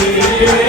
बरसो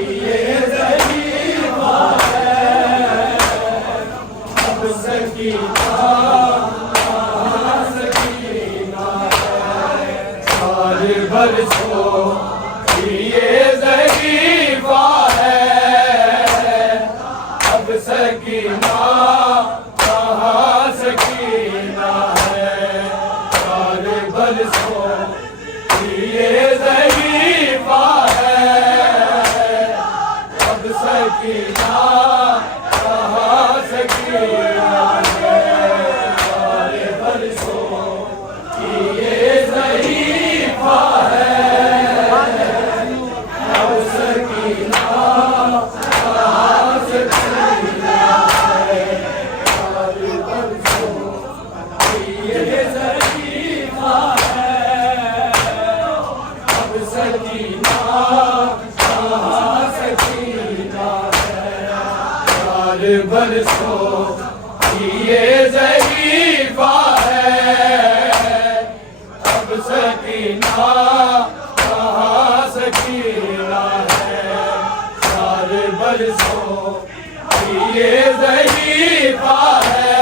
ये बरसों ये ज़रीफ़ा है, अब सकीना कहाँ सकीना है। 4 बरसों ये ज़रीफ़ा है, अब सकीना कहाँ सकीना है। 4 बरसों ये ज़रीफ़ा है, अब सकीना कहाँ सकीना है। 4 बरसों ये ज़रीफ़ा है, अब सकीना कहाँ सकीना है। 4 बरसों ये ज़रीफ़ा है, अब सकीना कहाँ सकीना है। 4 बरसों ये ज़रीफ़ा है, अब सकीना कहाँ सकीना है। 4 बरसों ये ज़रीफ़ा है,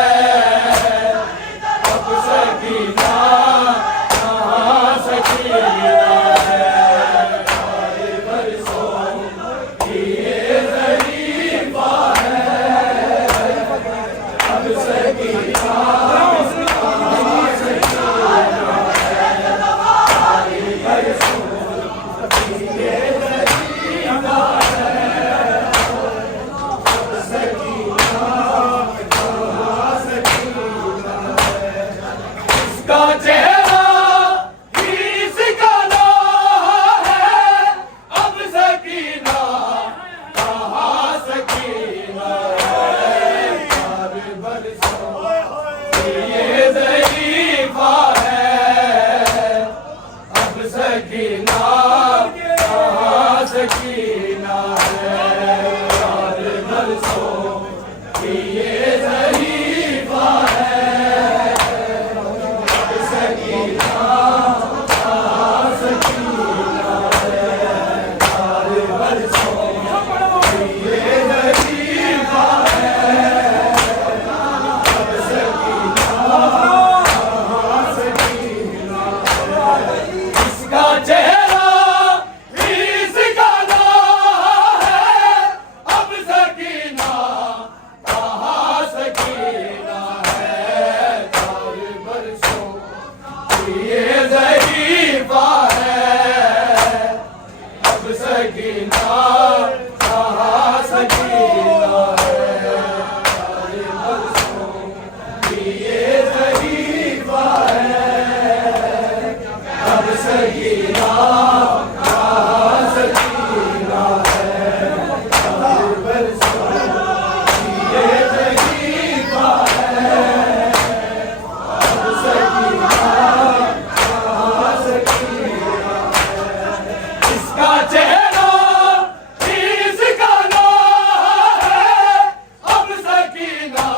अब सकीना कहाँ सकीना है। 4 बरसों ये ज़रीफ़ा है, अब सकीना कहाँ सकीना है। इसका चेहरा ही सिकाना है, अब सकीना कहाँ सकीना है। 4 बरसों ये ज़रीफ़ा है, अब सकीना कहाँ सकीना है। 4 बरसों ये ज़रीफ़ा है, अब सकीना कहाँ सकीना है। 4 बरसों ये ज़रीफ़ा है, अब सकीना कहाँ सकीना है। इसका चेहरा ही सिकाना है, अब सकीना कहाँ सकीना है। 4 बरसों ये ज़रीफ़ा है, अब सकीना कहाँ सकीना है। 4 बरसों ये ज़रीफ़ा है, अब सकीना कहाँ सकीना है। 4 बरसों ये ज़रीफ़ा है, अब सकीना कहाँ सकीना है। इसका चेहरा ही सिकाना है, अब सकीना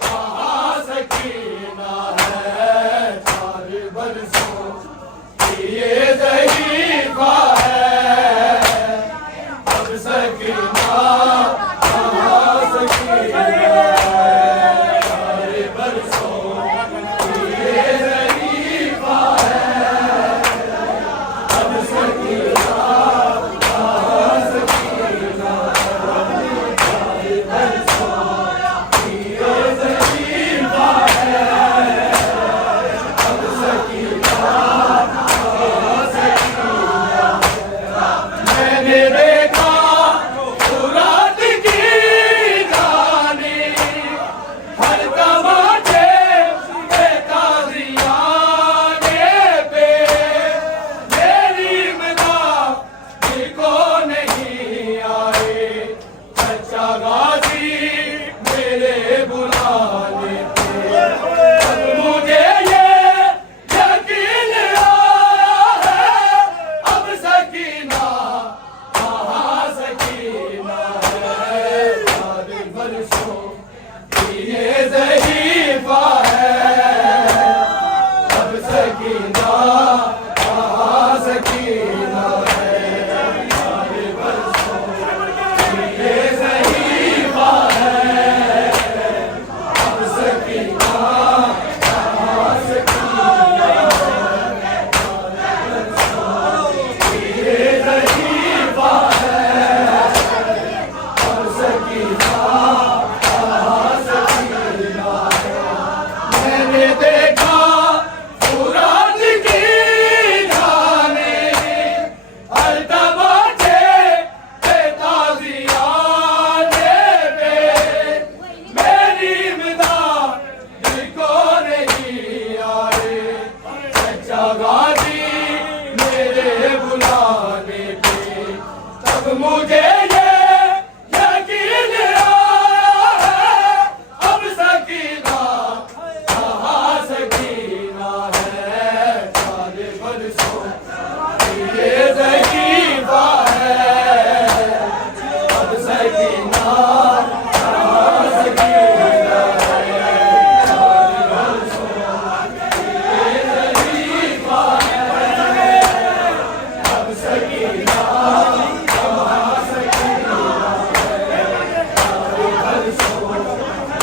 कहाँ सकीना है। 4 बरसों ये ज़रीफ़ा है, अब सकीना कहाँ सकीना है। 4 बरसों ये ज़रीफ़ा है, अब सकीना कहाँ सकीना है। 4 बरसों ये ज़रीफ़ा है, अब सकीना कहाँ सकीना है। मैंने देखा पूरा सकीना कहाँ सकीना अब सकीना कहाँ सकीना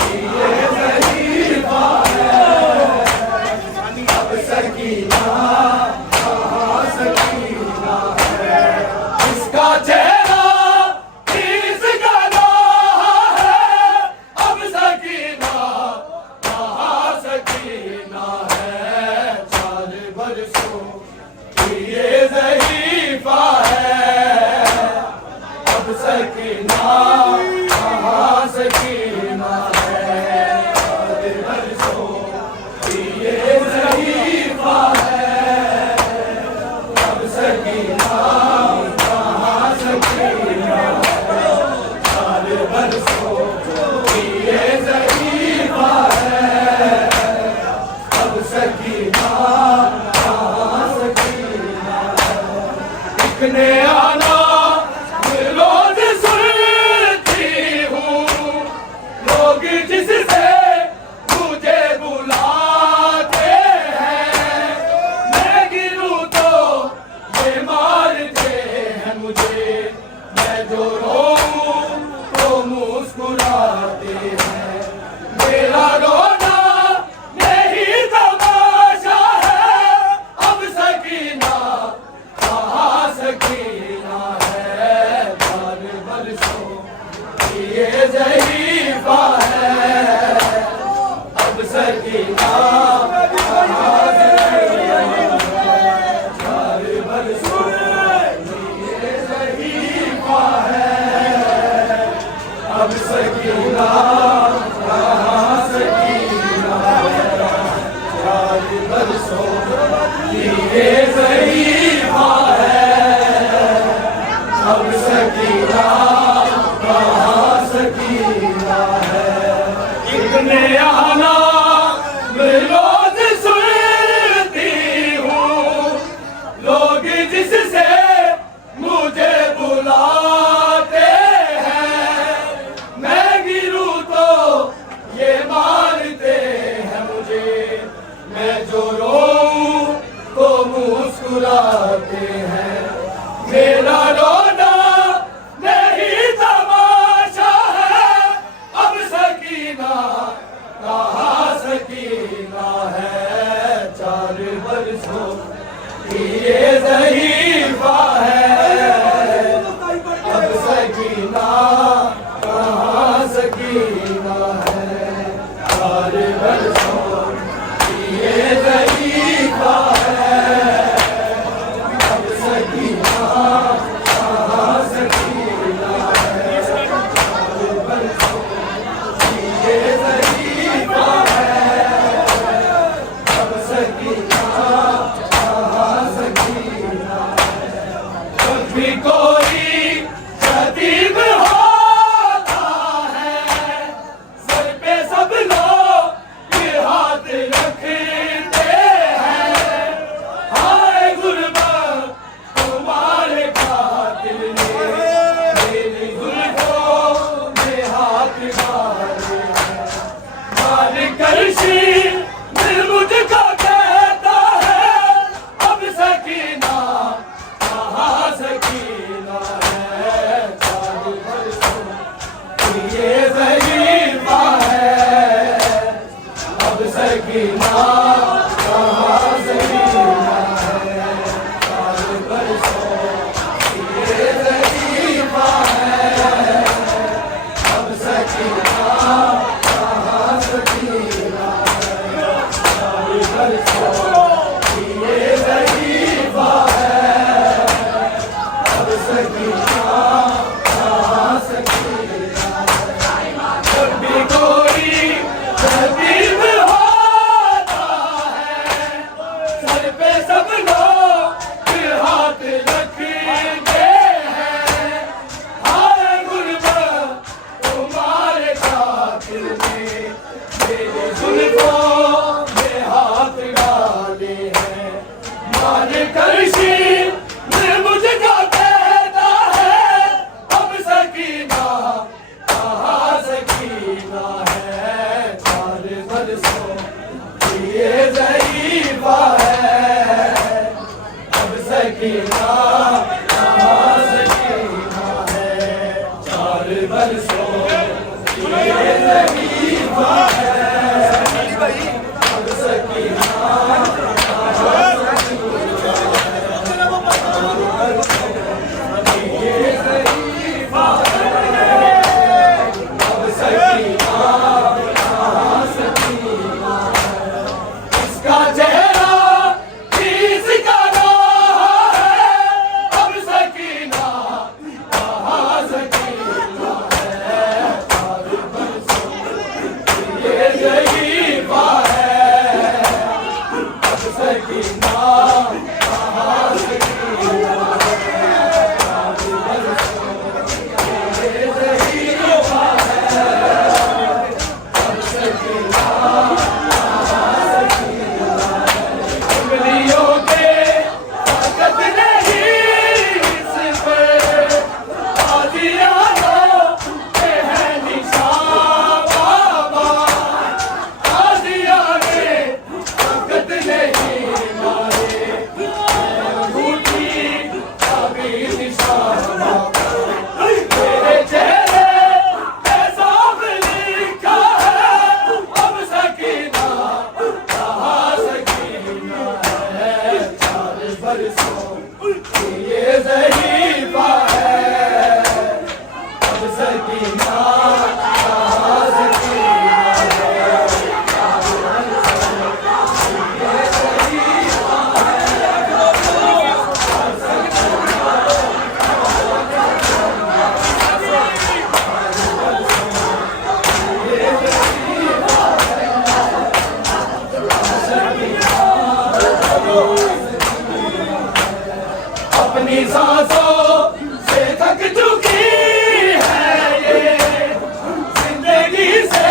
ये ज़रीफ़ा है अब सकीना कहाँ सकीना है इसका चेहरा इसका लोहा है अब सकीना कहाँ सकीना है 4 बरसों की ये ज़रीफ़ा है अब सकीना कहाँ सकीना है 4 बरसों की ये ज़रीफ़ा है अब सकीना कहाँ सकीना है 4 बरसों की ये ज़रीफ़ा है अब सकीना कहाँ सकीना है एक ने आना रोज सुनती हूँ लोग जिससे मुझे बुलाते हैं मैं गिरूं तो ये मारते हैं मुझे मैं जो रोऊं तो मुस्कुराते हैं मेरा रोना यही तमाशा है अब सकीना कहाँ सकीना है 4 बरसों की ये ज़रीफ़ा है अब सकीना कहाँ सकीना है 4 बरसों की ये ज़रीफ़ा है अब सकीना कहाँ सकीना है 4 बरसों की ये ज़रीफ़ा है अब सकीना कहाँ सकीना है एक ने आना मैं रोज सुनती हूँ लोग जिससे मुझे बुलाते हैं मैं गिरूं तो अपनी सांसों से थक चुकी है ये जिंदगी से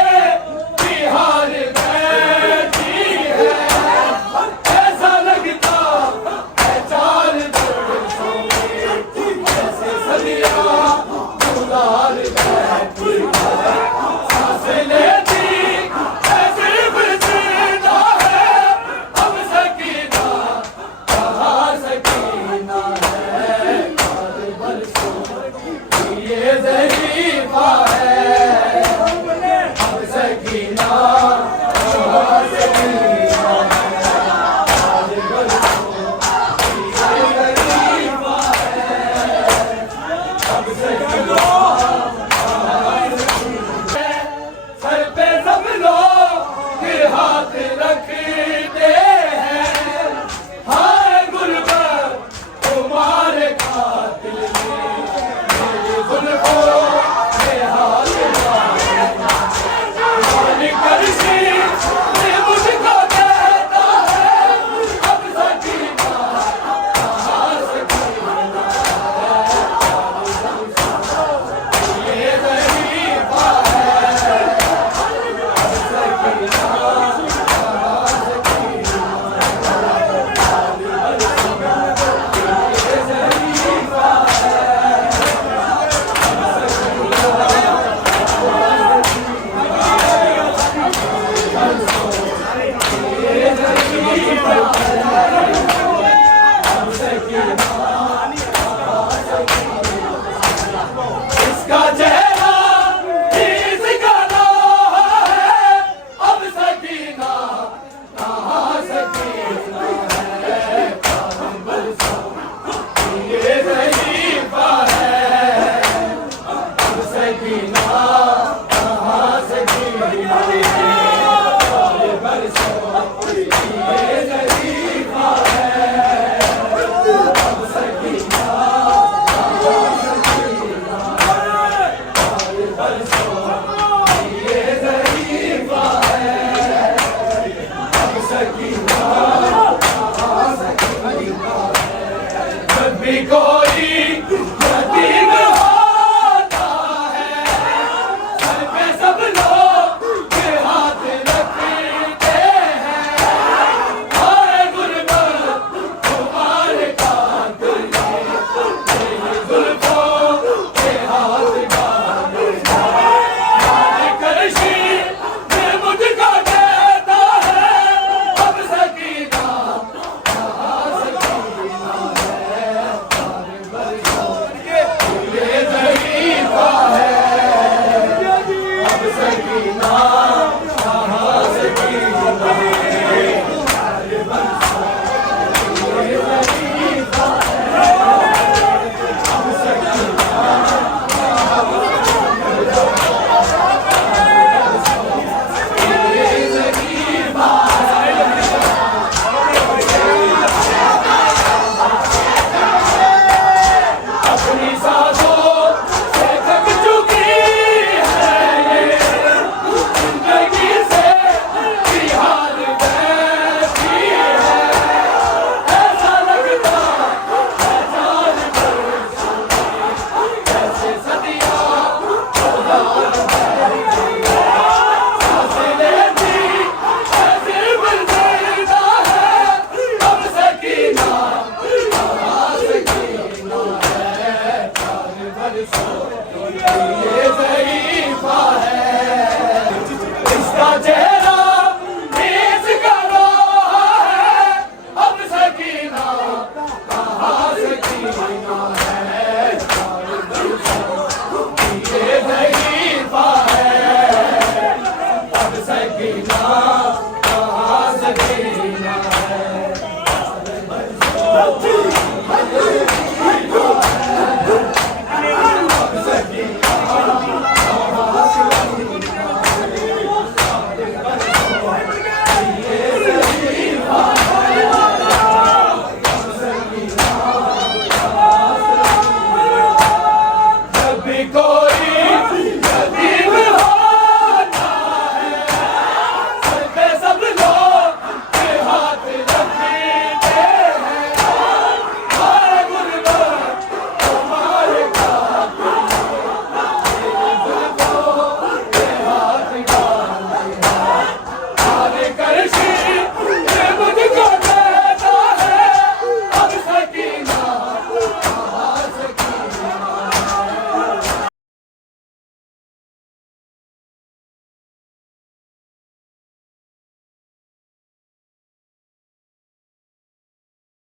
बिहार बैठी है। ऐसा लगता है 4 बरसों में जैसे सदियां गुजार बैठी है। सांसें लेती है सिर्फ जिंदा है अब सकीना, कहाँ सकीना है। 4 बरसों ये ज़रीफ़ा है अब सकीना, कहाँ सकीना है। 4 बरसों ये ज़रीफ़ा है अब सकीना। सर पे सब लोग हाथ रखते हैं, हाय गुरबत तुम्हारे कातिल ने मेरे जुल्फों में हाथ मारा। मालिक अर्शी ने मुझको कहता है अब सकीना, कहाँ सकीना है। ये ज़रीफ़ा है अब सकीना, कहाँ सकीना है। ये ज़रीफ़ा इसका चेहरा इसका नाम है अब सकीना, कहाँ सकीना है। 4 बरसों ये ज़रीफ़ा है अब सकीना, कहाँ सकीना है। 4 बरसों ये ज़रीफ़ा है अब सकीना, कहाँ सकीना है। 4 बरसों